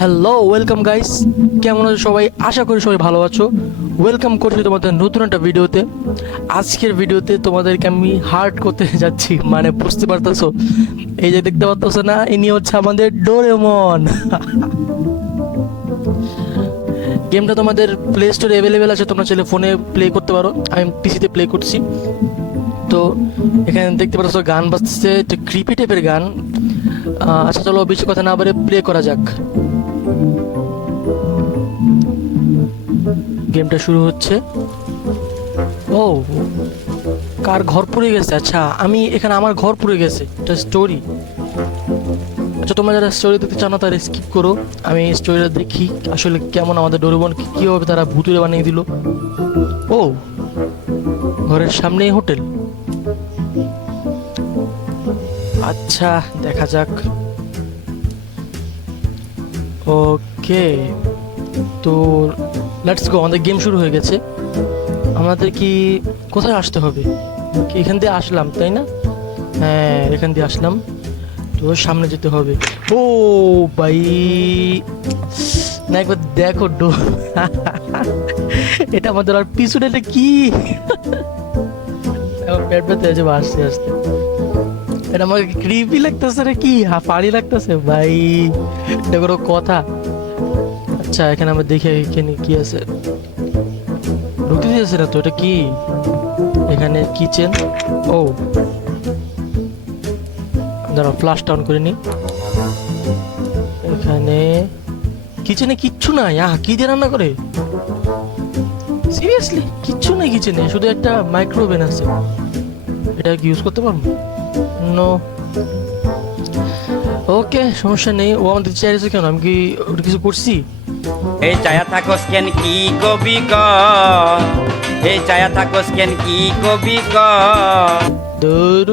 Hello welcome guys, কেমন আছো সবাই? আশা করি সবাই ভালো আছো। ওয়েলকাম করছি তোমাদের নতুন একটা ভিডিওতে। আজকের ভিডিওতে তোমাদেরকে আমি হার্ট করতে যাচ্ছি, মানে বুঝতে পারতেছো? এই যে দেখতে পারতেছো না, ইনি হচ্ছে আমাদের ডোরেমন। গেমটা তোমাদের প্লে স্টোরে অ্যাভেলেবেল আছে, তোমরা চাইলে ফোনে প্লে করতে পারো। আমি পিসিতে প্লে করছি। তো এখানে দেখতে পাচ্ছ গান বাজতেছে, একটা ক্রিপি টাইপের গান। আচ্ছা চলো বেশি কথা না বলে প্লে করা যাক। গেমটা শুরু হচ্ছে। ও, কার ঘর পুড়ে গেছে? আচ্ছা আমি এখানে আমার ঘর পুড়ে গেছে, এটা স্টোরি। আচ্ছা তোমরা যারা স্টোরি দেখতে চাও না তারা স্কিপ করো। আমি স্টোরিটা দেখি আসলে কেমন আমাদের ডোরেমন কিভাবে তারা ভুতুরে বানিয়ে দিল। ও, ঘরের সামনেই হোটেল। আচ্ছা দেখা যাক। ওকে, তো লেটস গো, আমাদের গেম শুরু হয়ে গেছে। আমাদের কি কোথায় আসতে হবে? কি এখান দিয়ে আসলাম তাই না? হ্যাঁ এখান দিয়ে আসলাম, তো সামনে যেতে হবে। ও ভাই, না একবার দেখো এটা আমাদের আর পিছনে এটা কি? এখন পেট ব্যথা হয়েছে আস্তে আস্তে। এটা আমাকে ক্রিপি লাগতেছে রে, কি ফাড়ি লাগতেছে ভাই, এটা কোনো কথা? আচ্ছা এখানে আমরা দেখি এখানে কি আছে। ঢুকতে দিয়েছে না তো, এটা কি? এখানে কিচেন। ও দাঁড়াও, ফ্লাশ অন করে নি। এখানে কিচেনে কিচ্ছু নাই। কি দিয়ে রান্না করে? সিরিয়াসলি কিচ্ছু নাই কিচেনে, শুধু একটা মাইক্রোওভেন আছে। এটা কি ইউজ করতে পারবো? নো। ওকে সমস্যা নেই। ও আমাদের চাইছে কেন? আমি কি ওটা কিছু করছি? এই চায়া থাকস কেন কি কবি ক এই চায়া থাকস কেন কি কবি ক দূর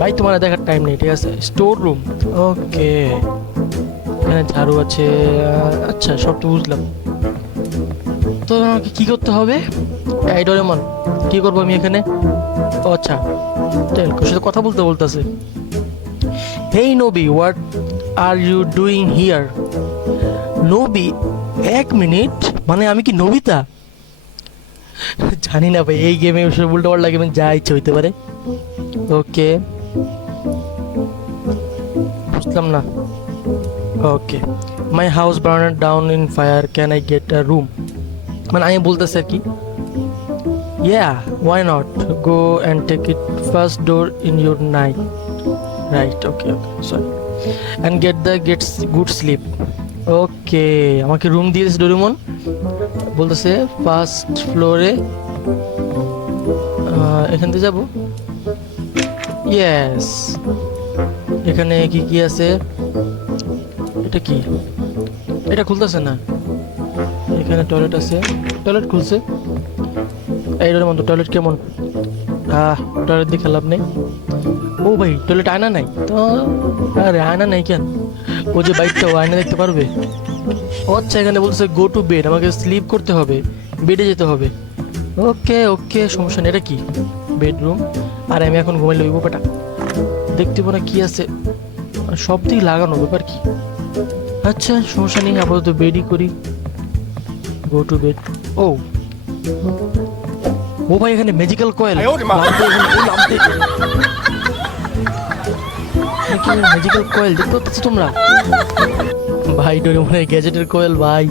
ভাই, তোমার দেখার টাইম নেই, ঠিক আছে? Store room. ওকে, এখানে ঝাড়ু আছে। আচ্ছা সব তো বুঝলাম। তো আমাকে কি করতে হবে? এই ডোরেমন, কি করবো আমি এখানে? ও আচ্ছা, টেলকোর সাথে কথা বলতে বলতেছে। Hey Nobi, what are you doing here? Nobi? এক মিনিট, মানে আমি কি নবিতা? জানি না ভাই, এই গেমে উল্টো পাল্টা গেমে যা ইচ্ছে হইতে পারে। ওকে, বুঝলাম না। Okay, my house burn down in fire, can I get a room? মানে আমি বলতেছি আর কি, yeah why not, go and take it first door in your night, right? Okay okay sorry, and gets good sleep. Okay, আমাকে room দিয়েছে Doraemon, বলতেছে first ফ্লোরে। এখান থেকে যাবো। ইয়েস, এখানে কি কি আছে? এটা কি? এটা খুলতেছে না। এখানে টয়লেট আছে, টয়লেট খুলছে। এই ডোরেমন তো টয়লেট কেমন? টয়লেট দিয়ে লাভ নেই। ও ভাই, টয়লেট আয়না নাই তো? আরে আয়না নাই কেন? ও যে বাইকটা, ও আয়না দেখতে পারবে? ও আচ্ছা, এখানে বলছে গো টু বেড, আমাকে স্লিপ করতে হবে, বেডে যেতে হবে। ওকে ওকে সমস্যা নেই। এটা কি? বেডরুম। আর আমি এখন ঘুমাইলে ওই ব্যাপারটা দেখতে পাবো না কি আছে? সব দিক লাগানো, ব্যাপার কি? আচ্ছা সমস্যা নেই, আপাতত বেডই করি। Go to bed. ও ও ভাই, এখানে ম্যাজিক্যাল কয়েল। ম্যাজিক্যাল কয়েল দেখতে পাচ্ছ তোমরা? ভাই ডোরেমনের গ্যাজেটের কয়েল ভাই।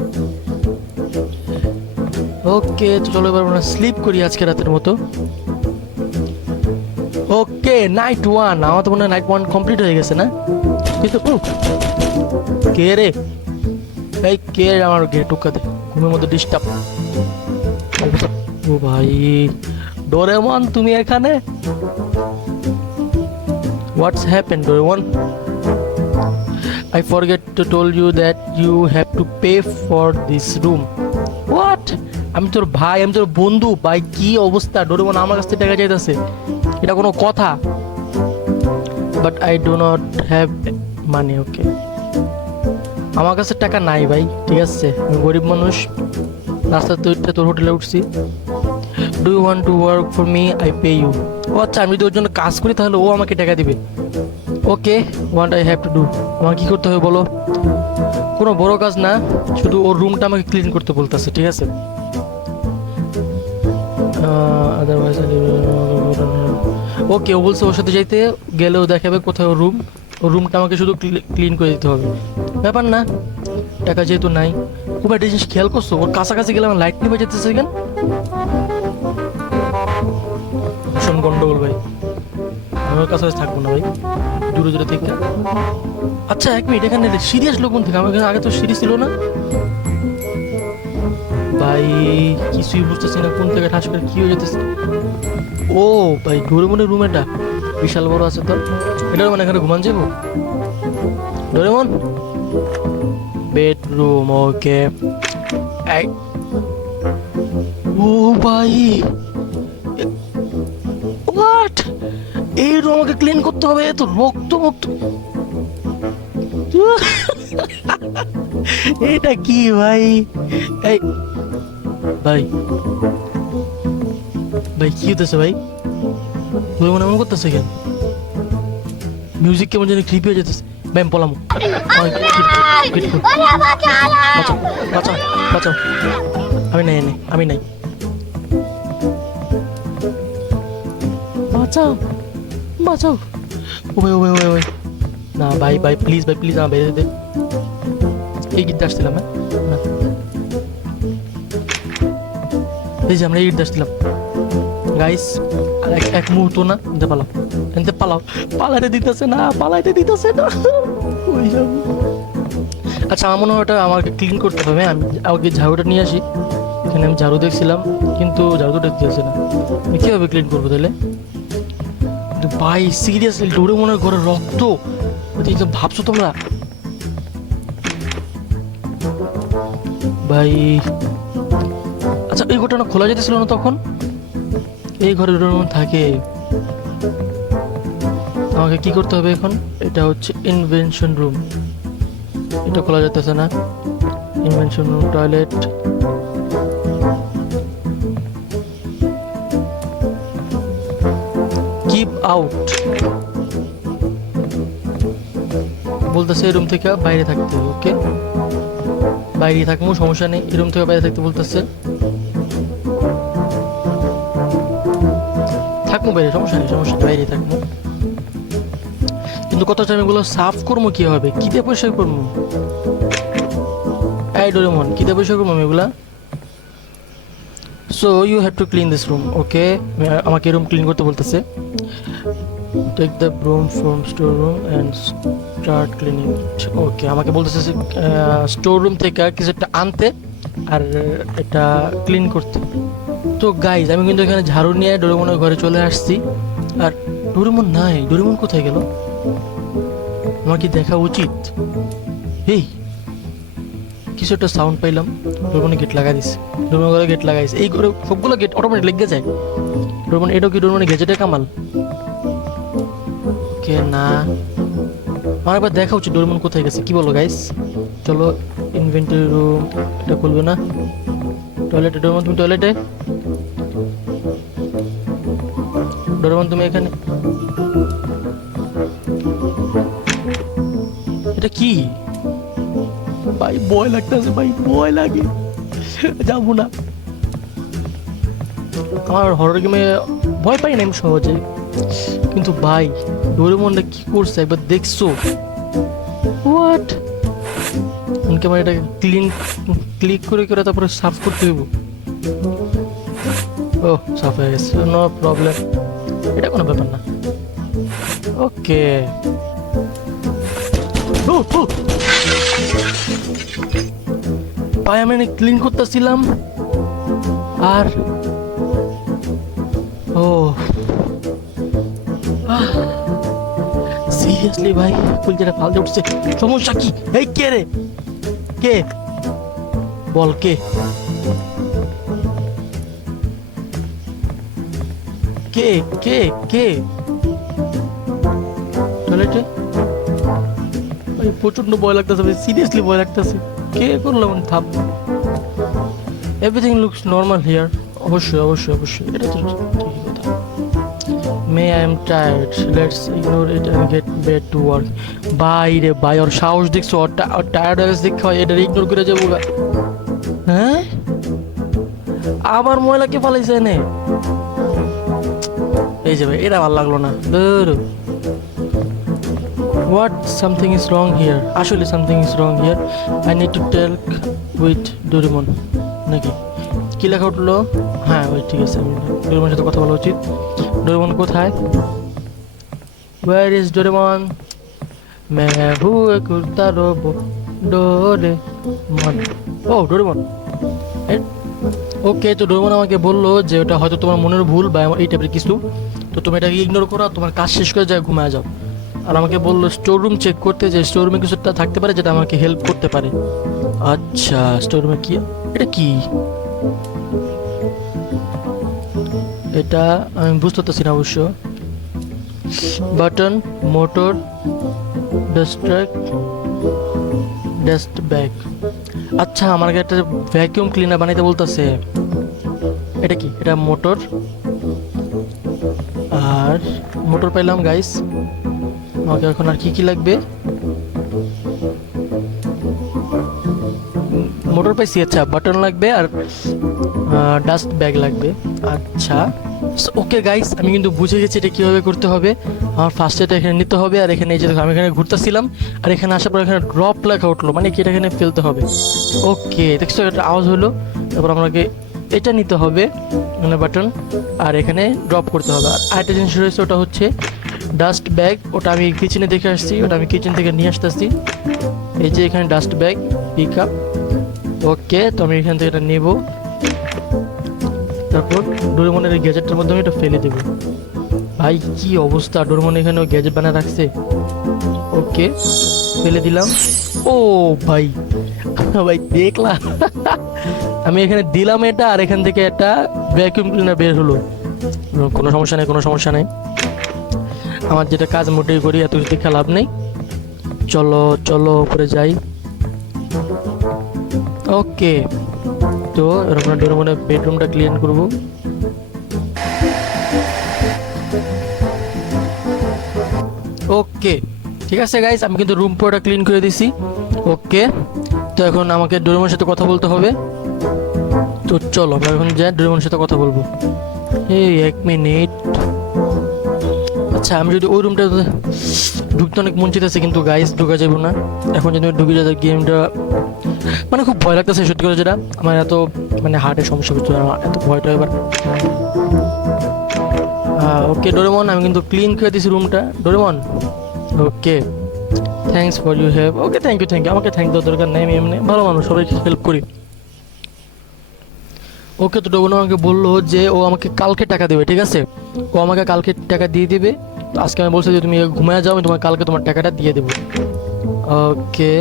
ওকে তো চলো এবার আমরা স্লিপ করি আজকে রাতের মতো। ওকে নাইট ওয়ান, আমার তো মনে হয় নাইট ওয়ান কমপ্লিট হয়ে গেছে না? কিন্তু কে রে? এই কে আমার গেট ঢুকাতে? ঘুমের মধ্যে ডিস্টার্ব। ও ভাই, ডোরেমন তুমি এখানে? হোয়াটস happen Doraemon? I forget to told you that you have to pay for this room. What? আমি তোর ভাই, আমি তোর বন্ধু ভাই, কি অবস্থা? ডোরেমন আমার কাছ থেকে টাকা চাইতেছে, এটা কোনো কথা? But I do not have money. Okay, আমার কাছে টাকা নাই ভাই, ঠিক আছে? আমি গরিব মানুষ, রাস্তা তোর হোটেলে উঠছি। Do you want to work for me? I pay you. ও আচ্ছা, আমি যদি ওর জন্য কাজ করি তাহলে ও আমাকে টাকা দিবে। Okay, what I have to do, আমার কি করতে হবে বলো? কোনো বড় কাজ না, শুধু ওর রুমটা আমাকে ক্লিন করতে বলতেছে, ঠিক আছে? আদারওয়াইজ ওকে, ও বলছে ওর সাথে যাইতে গেলেও দেখাবে কোথায় ওর রুম। ওর রুমটা আমাকে শুধু ক্লিন করে দিতে হবে, ব্যাপার না। টাকা যেহেতু নাই। খুব একটা জিনিস খেয়াল করছো, ওর কাছাকাছি গেলে আমার লাইট নিভে যেতেছে কেন? ভীষণ গন্ডগোল ভাই, আমি ওর কাছাকাছি থাকবো না ভাই, দূরে দূরে থেকে। আচ্ছা এক মিনিট, এখানে সিরিয়াস লোক কোন থেকে? আমার এখানে আগে তো সিরিয়াস ছিল না ভাই, কিছুই বুঝতেছি না কোন থেকে ঠাস করে কি হয়ে যেতেছে। ও ভাই, ডোরেমনের রুম এটা বিশাল বড় আছে তো। এটা মানে এখানে ঘুমান যাবো? ডোরেমন বেডরুম, ওকে। ও ভাই, হোয়াট? এই রুম আমাকে ক্লিন করতে হবে? এত রক্ত মুক্ত এটা কি ভাই? এই ভাই, ভাই কি হতেছে ভাই? ডোরেমন এমন করতেছে কেন? মিউজিক কেমন জানি ক্রিপি হয়ে যেতেছে। ব্যাম পলামো, বাঁচাও বাঁচাও বাঁচাও, আমি নাই এনে, আমি নাই, বাঁচাও বাঁচাও। ও ভাই ও ভাই ও ভাই ও ভাই, না ভাই ভাই প্লিজ ভাই প্লিজ, আমার বেরিয়ে দে। এই গীতটা আসছিলাম, হ্যাঁ না, এই যে আমরা এই গীতটা আসছিলাম গাইস। এক মুহূর্ত না, এনতে পালাও, এনতে পালাও, পালাইতে দিতেছে না, পালাইতে দিতেছে না, কই যাবো? আচ্ছা আমার মনে হয় ওটা আমাকে ক্লিন করতে হবে। আমি আগে ঝাড়ুটা নিয়ে আসি, এখানে আমি ঝাড়ু দেখছিলাম কিন্তু ঝাড়ু তো দেখতেছি না। আমি কীভাবে ক্লিন করবো তাহলে? কিন্তু ভাই সিরিয়াসলি ডোরেমনের ঘরে রক্ত, ওদিকে ভাবছো তোমরা ভাই? আচ্ছা এই ঘরটা না খোলা যেতেছিল না তখন? এই ঘরে ডোরেমন থাকে। আমাকে কি করতে হবে এখন? এটা হচ্ছে ইনভেনশন রুম, এটা খোলা যেতেছে না। Invention room, toilet, keep out বলতেছে, এই রুম থেকে বাইরে থাকতে হবে। ওকে, বাইরে থাকবো, সমস্যা নেই, এই রুম থেকে বাইরে থাকতে বলতেছে। থাকবো বাইরে, সমস্যা নেই, সমস্যা নেই, বাইরে থাকবো। কিন্তু কত টাইম এগুলো সাফ করবো কি হবে? কি দিয়ে পয়সা করবো? এই ডোরেমন কি দিয়ে পয়সা করবো আমি এগুলা? So you have to clean this room. Okay, আমাকে রুম ক্লিন করতে বলতেছে। Take the broom from store room and start cleaning it. Okay, আমাকে বলতেছে স্টোর রুম থেকে কিছু একটা আনতে আর এটা ক্লিন করতে। তো গাইজ আমি কিন্তু এখানে ঝাড়ু নিয়ে ডোরেমনের ঘরে চলে আসছি, আর ডোরেমন নাই। ডোরেমন কোথায় গেল? আমার কি দেখা উচিত? এই কিছু একটা সাউন্ড পাইলাম, ডোরেমনে গেট লাগাই দিছে। ডোরেমন ঘরে গেট লাগাইছে, এই ঘরে সবগুলো গেট অটোমেটিক লেগে যায়। ডোরেমন, এটাও কি ডোরেমনে গেজেটে কামাল? ওকে না, আমার একবার দেখা উচিত ডোরেমন কোথায় গেছে। কি বলো গাইস? চলো ইনভেন্টরি রুম, এটা খুলবে না। টয়লেটে ডোরেমন, তুমি টয়লেটে। ডোরেমন তুমি এখানে। এটা কি ভাই? ভয় লাগতেছে ভাই, ভয় লাগে, যাবো না। আমার হরর গেমে ভয় পাই না আমি সহজে, কিন্তু ভাই ডোরেমনটা কি করছে একবার দেখছো? হোয়াট? আমাকে আমার এটা ক্লিক করে করে তারপরে সাফ করতে হইব। ও সাফ হয়ে গেছে, নো প্রবলেম, এটা কোনো ব্যাপার না। ওকে, ভাই আমি ক্লিন করতেছিলাম আর ও সিরিয়াসলি ভাই ফুলটা ফালতে উঠছে। সমস্যা কি? এই কে রে? কে? বল কে? কে কে কে? টয়লেটে ভাই প্রচন্ড ভয় লাগতেছে ভাই, সিরিয়াসলি ভয় লাগতেছে। কে করলাম? থাম, এভরিথিং লুকস নর্মাল হিয়ার। অবশ্যই অবশ্যই অবশ্যই, এটা তো ঠিকই কথা। May I am tired, let's ignore it and get back to work. ভাই রে ভাই, ওর সাহস দেখছো, ওর টায়ার্ড হয়ে গেছে দেখো, এটা ইগনোর করে যাবো গা। হ্যাঁ, আবার ময়লাকে পালাইছে এনে। এই যে ভাই, এটা ভালো লাগলো না। What, something is wrong here, আসলে something is wrong here, I need to tell with Doraemon. নাকি কি লেখা উঠলো? হ্যাঁ ওই ঠিক আছে, আমি ডোরেমনের সাথে কথা বলা উচিত। ডোরেমন কোথায়? Where is Doraemon? মে হুয়ে কুর্তা রোবো ডোরেমন। ও ডোরেমন, ওকে। তো ডোরেমন আমাকে বললো যে ওটা হয়তো তোমার মনের ভুল বা এই টাইপের কিছু, তো তুমি এটাকে ইগনোর করো, তোমার কাজ শেষ করে যায় ঘুমায় যাও। আর আমাকে বললো স্টোর রুম চেক করতে, যে স্টোর রুমে কিছুটা থাকতে পারে যেটা আমাকে হেল্প করতে পারে। আচ্ছা, স্টোর রুমে কি, এটা কি? এটা আমি বুঝতে পারছি না অবশ্য। Button, motor, dust bag. আচ্ছা, আমার একটা ভ্যাকিউম ক্লিনার বানাইতে বলতেছে। এটা কি? এটা মোটর, আর মোটর পাইলাম গাইস। আমাকে এখন আর কি কি লাগবে? মোটর পাইছি, আচ্ছা বাটন লাগবে আর ডাস্ট ব্যাগ লাগবে। আচ্ছা ওকে গাইস, আমি কিন্তু বুঝে গেছি এটা কীভাবে করতে হবে। আমার ফার্স্ট এটা এখানে নিতে হবে, আর এখানে এই যে আমি এখানে ঘুরতেছিলাম আর এখানে আসার পর এখানে ড্রপ লেখা উঠলো, মানে কি এটা এখানে ফেলতে হবে। ওকে, দেখছো একটা আওয়াজ হলো, তারপর আমাকে এটা নিতে হবে মানে বাটন, আর এখানে ড্রপ করতে হবে। আর আরেকটা জিনিস রয়েছে, ওটা হচ্ছে ডাস্ট ব্যাগ, ওটা আমি কিচেনে দেখে আসছি, ওটা আমি কিচেন থেকে নিয়ে আসতেছি। এই যে এখানে ডাস্ট ব্যাগ পিক আপ। ওকে, তো আমি এখান থেকে এটা নেব, তারপর ডোরেমনের এই গ্যাজেটটার মধ্যে আমি এটা ফেলে দেবো। ভাই কি অবস্থা, ডোরেমন এখানে গ্যাজেট বানায় রাখছে। ওকে, ফেলে দিলাম। ও ভাই, ভাই দেখলাম আমি এখানে দিলাম এটা, আর এখান থেকে একটা ভ্যাকুয়াম ক্লিনার বের হলো। কোনো সমস্যা নেই, কোনো সমস্যা নেই। আমার যেটা কাজ মোটেই করি, এত কিছু দেখে লাভ নেই। চলো চলো উপরে যাই। ওকে, তো এরকম ডোরেমনের বেডরুমটা ক্লিন করব। ওকে ঠিক আছে গাইস, আমি কিন্তু রুম পুরোটা ক্লিন করে দিছি। ওকে, তো এখন আমাকে ডোরেমনের সাথে কথা বলতে হবে। তো চলো আমরা এখন যাই, ডোরেমনের সাথে কথা বলবো। এই এক মিনিট। আচ্ছা, আমি যদি ওই রুমটা ঢুকতে অনেক মন চাইতেছে, কিন্তু গাইস ঢুকা যাবো না এখন। যদি আমি ঢুকে যাই গেমটা, মানে খুব ভয় লাগতেছে সত্যি করে, যেটা আমার এত মানে হার্টের সমস্যা করছে, আমার এত ভয়টা এবার। ওকে ডোরেমন, আমি কিন্তু ক্লিন করে দিয়েছি রুমটা Doraemon. Okay, thanks for you help. Okay, thank you. আমাকে থ্যাংক দেওয়ার দরকার নেই, আমি এমনি ভালো মানুষ, সবাইকে হেল্প করি। ওকে, তো ডোরেমন আমাকে বললো যে ও আমাকে কালকে টাকা দেবে, ঠিক আছে? ও আমাকে কালকে টাকা দিয়ে দিবে। তো আজকে আমি বলছি যে তুমি ঘুমিয়ে যাও, আমি তোমার কালকে তোমার টাকাটা দিয়ে দেবো। ওকে,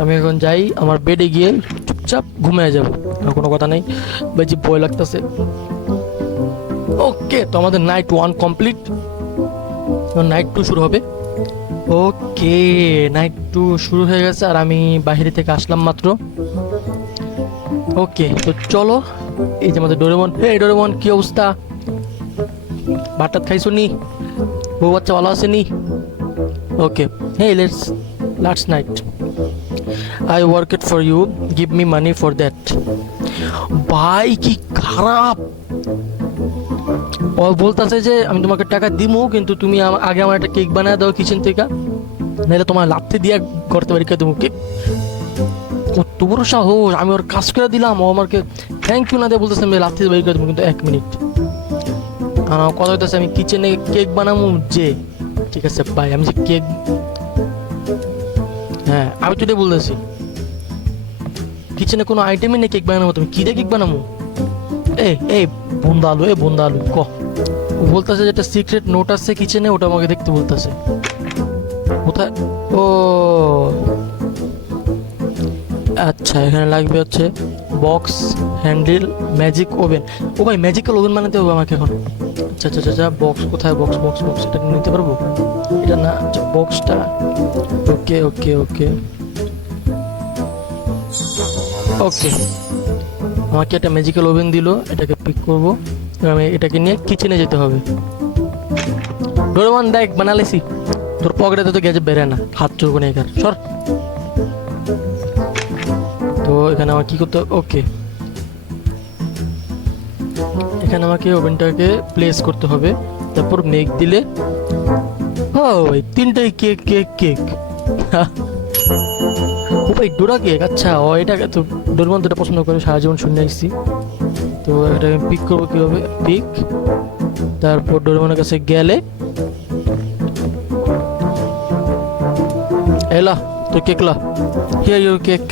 আমি এখন যাই, আমার বেডে গিয়ে চুপচাপ ঘুমিয়ে যাবো, আর কোনো কথা নেই। বেশি ভয় লাগতেছে। ওকে, তো আমাদের নাইট 1 কমপ্লিট, নাইট 2 শুরু হবে। ওকে, নাইট 2 শুরু হয়ে গেছে, আর আমি বাইরে থেকে আসলাম মাত্র। ওকে, তো চলো, এই যে আমাদের ডোরেমন। এই ডোরেমন, কি অবস্থা? ভাত খাইছো নি? বউ বাচ্চা ভালো আছে নি? ওকে, hey let's last night I worked for you, give me money for that. ভাই কি খারাপ, ও বলতেছে যে আমি তোমাকে টাকা দিমু, কিন্তু তুমি আগে আমার একটা কেক বানায় দাও কিচেন থেকে, নাহলে তোমার লাথি দিয়ে করতে পারি দেবো কেক। কত বড় সাহস, আমি ওর কাজ করে দিলাম, ও আমাকে থ্যাংক ইউ না দিয়ে বলতেছে আমি লাথি দিয়ে বের করে দেবো। কিন্তু 1 মিনিট, আমার কথা হইতেছে আমি কিচেনে কেক বানাবো যে, ঠিক আছে ভাই, আমি যে কেক, হ্যাঁ আমি তো এটাই বলতেছি, কিচেনে কোনো আইটেমই নেই কেক বানাবো, তুমি কি দিয়ে কেক বানাবো? এই বুন্দা আলু ক। ও বলতেছে যে একটা সিক্রেট নোট আছে কিচেনে, ওটা আমাকে দেখতে বলতেছে। কোথায়? ও আচ্ছা, এখানে লাগবে হচ্ছে বক্স, হ্যান্ডেল, ম্যাজিক ওভেন। ও ভাই, ম্যাজিক্যাল ওভেন বানাতে হবে আমাকে এখন। আচ্ছা, বক্স কোথায়? বক্স এটা নিতে পারবো? এটা না, আচ্ছা বক্সটা। ওকে, আমাকে একটা ম্যাজিক্যাল ওভেন দিল, এটাকে পিক করবো, আমি এটাকে নিয়ে কিচেনে যেতে হবে। ডোরেমন দেখ বানালেছি, তোর পকেটে তো গ্যাজেট বেরে না, হাত চোখ নেই কার সর। তো এখানে আমার কি করতে, ওকে এখানে আমাকে ওভেনটাকে প্লেস করতে হবে, তারপর মেঘ দিলে ও ভাই তিনটাই কেক কেক কেক। ও ভাই ডোরা কেক, আচ্ছা ও এটাকে তো ডোরেমন তো এটা পছন্দ করে, সারা জীবন শুনে আসছি। তো এটাকে পিক করবো কীভাবে, পিক, তারপর ডোরেমনের কাছে গেলে এলা তো কেক লা, হিয়ার ইউর কেক।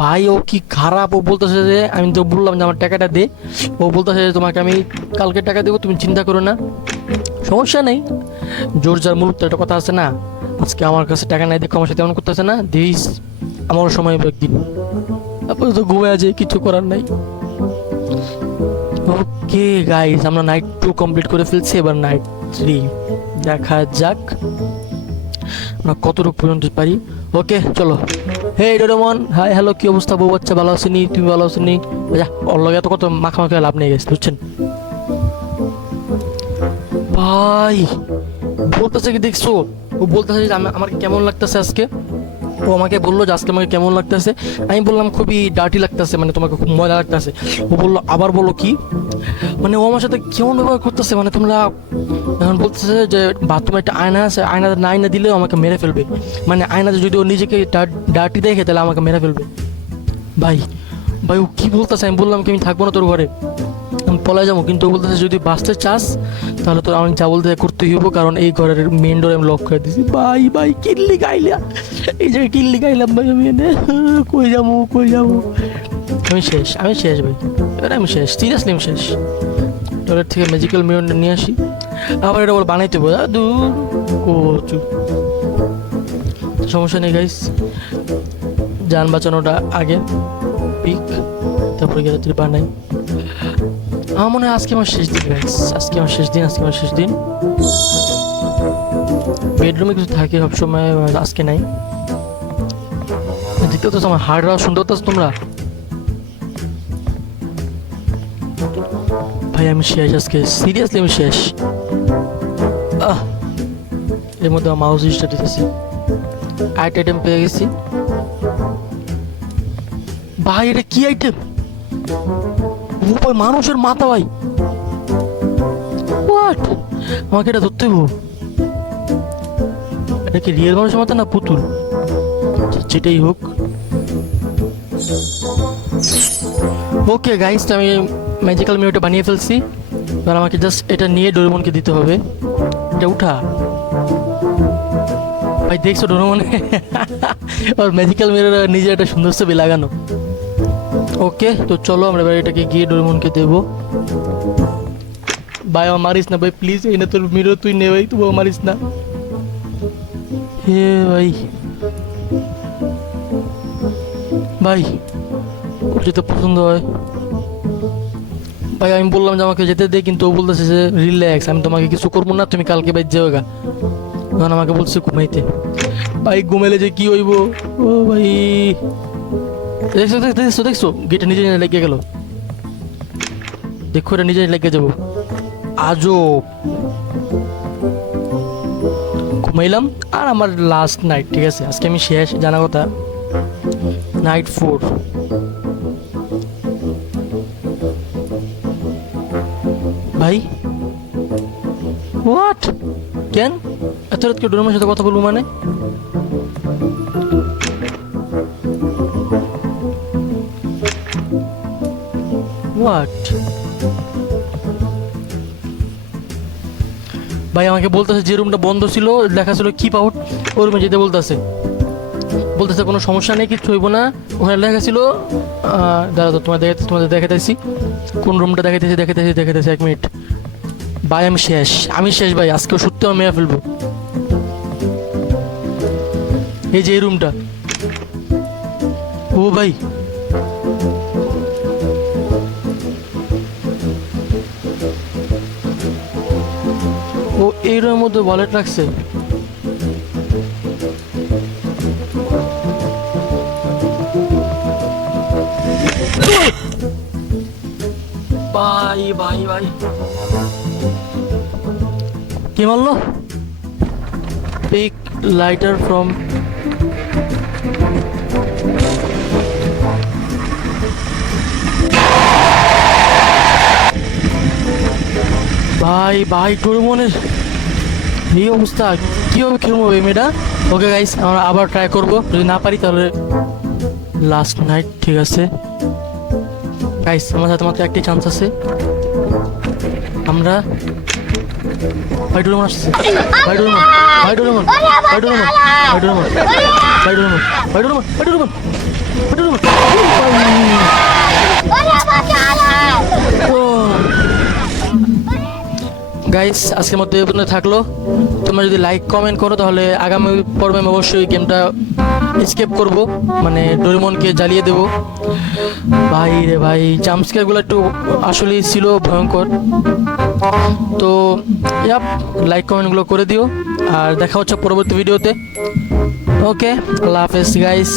ভাই ও কি খারাপ, ও বলতেছে যে আমি তো বললাম যে আমার টাকাটা দে, ও বলতেছে যে তোমাকে আমি কালকে টাকা দেবো, তুমি চিন্তা করো না। সমস্যা নেই, জোর যার মূল তো একটা কথা আছে না, আজকে আমার কাছে টাকা নাই দেখো আমার সাথে এমন করতেছে না, দিস আমারও সময় হবে একদিন। তারপরে তো ঘুমে আছে, কিছু করার নাই। ওকে গাইস, আমরা নাইট 2 কমপ্লিট করে ফেলছি, এবার নাইট 3 দেখা যাক আমরা কতটুকু পর্যন্ত পারি। ওকে চলো। হে ডোরেমন, হাই হ্যালো, কি অবস্থা বউ বাচ্চা, ভালো আছেনি? তুমি ভালো আছেনি? যা ওর লগে এত কত মাখামাখি লাভ নেই গেছে, বুঝছেন ভাই। বলতেছে কি দেখছো, ও বলতেছে যে আমার কেমন লাগতেছে আজকে, ও আমাকে বললো যে আজকে আমাকে কেমন লাগতেছে, আমি বললাম খুবই ডার্টি লাগতেছে, মানে তোমাকে খুব ময়লা লাগতেছে। ও বললো, আবার বলো কি, মানে ও আমার সাথে কেমন ব্যবহার করতেছে, মানে তোমরা এখন বলতেছে যে বাথরুমে একটা আয়না আছে, আয়নাতে না আয়না দিলেও আমাকে মেরে ফেলবে, মানে আয়নাতে যদি ও নিজেকে ডার্টি দেখে তাহলে আমাকে মেরে ফেলবে। ভাই ভাই ও কি বলতেছে, আমি বললাম কি আমি থাকবো না তোর ঘরে, আমি পলাই যাবো, কিন্তু ও বলতেছে যদি বাঁচতে চাস তাহলে তোর আমি যা বলতে করতেই হবো, কারণ এই ঘরের মেন ডোর আমি লক করে দিয়েছি। ভাই ভাই কিল্লি গাইলা, এই জায়গায় কিল্লি গাইলাম ভাই, আমি এনে কই যাবো কই যাবো, আমি শেষ ভাই, এবার আমি শেষ, সিরিয়াসলি আমি শেষ। টয়লেট থেকে ম্যাজিক্যাল মিররটা নিয়ে আসি, আবার এটা বলে বানাইতে হবে, দূর কচু। সমস্যা নেই গাইস, যান বাঁচানোটা আগে, পিক তারপরে গেলে তুই বানাই। আমার মনে হয় আজকে আমার শেষ দিন গাইস, আজকে আমার শেষ দিন। বেডরুমে কিছু থাকে সবসময়, আজকে নাই। দেখতে তো আমার হার্ড রাও শুনতে পাচ্ছ তোমরা ভাই, আমি শেষ আজকে, সিরিয়াসলি আমি শেষ। এর মধ্যে আমার মাউস স্টার্ট দিতেছি, আইটেম পেয়ে গেছি। ভাই এটা কি আইটেম, ও ভাই মানুষের মাথা ভাই, হোয়াট, আমাকে এটা ধরতে হবো। এটা কি রিয়েল মানুষের মাথা না পুতুল, যেটাই হোক। ওকে গাইস, আমি ম্যাজিক্যাল মিররটা বানিয়ে ফেলছি, এবার আমাকে জাস্ট এটা নিয়ে ডোরেমনকে দিতে হবে। এটা উঠা ভাই, দেখছো ডোরেমনে ওর ম্যাজিক্যাল মিরর নিজে একটা সুন্দর ছবি লাগানো। ওকে তো চলো আমরা এবার এটাকে গিয়ে ডোরেমনকে দেবো। ভাই আমার মারিস না ভাই, প্লিজ, এই না তোর মিরর, তুই নে ভাই, তুই মারিস না। হে ভাই ভাই, ওর যেতে পছন্দ হয় ভাই, আমি বললাম যে আমাকে যেতে দে, কিন্তু ও বলতেছে যে রিল্যাক্স, আমি তোমাকে কিছু করবো না, তুমি কালকে বাইর যাও গা। তখন আমাকে বলছে ঘুমাইতে। ভাই ঘুমাইলে যে কি হইব, ও ভাই দেখছো গেটে নিজে লেগে গেল, দেখো এটা নিজে লেগে যাবো। আজও ঘুমাইলাম, আর আমার লাস্ট নাইট, ঠিক আছে আজকে আমি শেষ, জানা কথা, নাইট 4। ভাই হোয়াট, কেন এত রাত কেউ ডোরেমনের সাথে কথা বলবো, মানে হোয়াট। ভাই আমাকে বলতেছে যে রুমটা বন্ধ ছিল, লেখা ছিল কিপ আউট, ওই রুমে যেতে বলতেছে কোনো সমস্যা নেই, কিচ্ছু হইব না, ওখানে লেখা ছিল দাঁড়া তো তোমাদের দেখাতেছি, কোন রুমটা দেখাইতেছি 1 মিনিট। ভাই আমি শেষ ভাই, আজকে সত্যি আমি মেরে ফেলবো। এই যে এই রুমটা, ও ভাই ও এই রুমের মধ্যে ওয়ালেট রাখছে। ভাই ভাই ভাই কি মারলো? পিক লাইটার ফ্রম ভাই ভাই ডোরেমনের এই অবস্থা, কিভাবে খেলবো এই মেয়েটা? ওকে গাইস, আমরা আবার ট্রাই করব, যদি না পারি তাহলে লাস্ট নাইট, ঠিক আছে গাইস? আমার সাথে মাত্র একটি চান্স আছে। আমরা ভাই ডোরেমন আসছে, ভাই ডোরেমন, ভাই ডোরেমন, ভাই ডোরেমন, ভাই ডোরেমন, ভাই ডোরেমন, ভাই ডোরেমন, ভাই ডোরেমন, ভাই ডোরেমন। গাইস, আজকের মতো এই পর্যন্ত থাকলো। তোমরা যদি লাইক কমেন্ট করো তাহলে আগামী পর্বে আমি অবশ্যই গেমটা স্কেপ করব, মানে ডোরেমনকে জ্বালিয়ে দেব। ভাই রে ভাই, জাম্পস্কেয়ারগুলো একটু আসলেই ছিল ভয়ঙ্কর। তো ইয়াপ, লাইক কমেন্টগুলো করে দিও, আর দেখা হচ্ছে পরবর্তী ভিডিওতে। ওকে, আল্লাহ হাফেজ গাইস।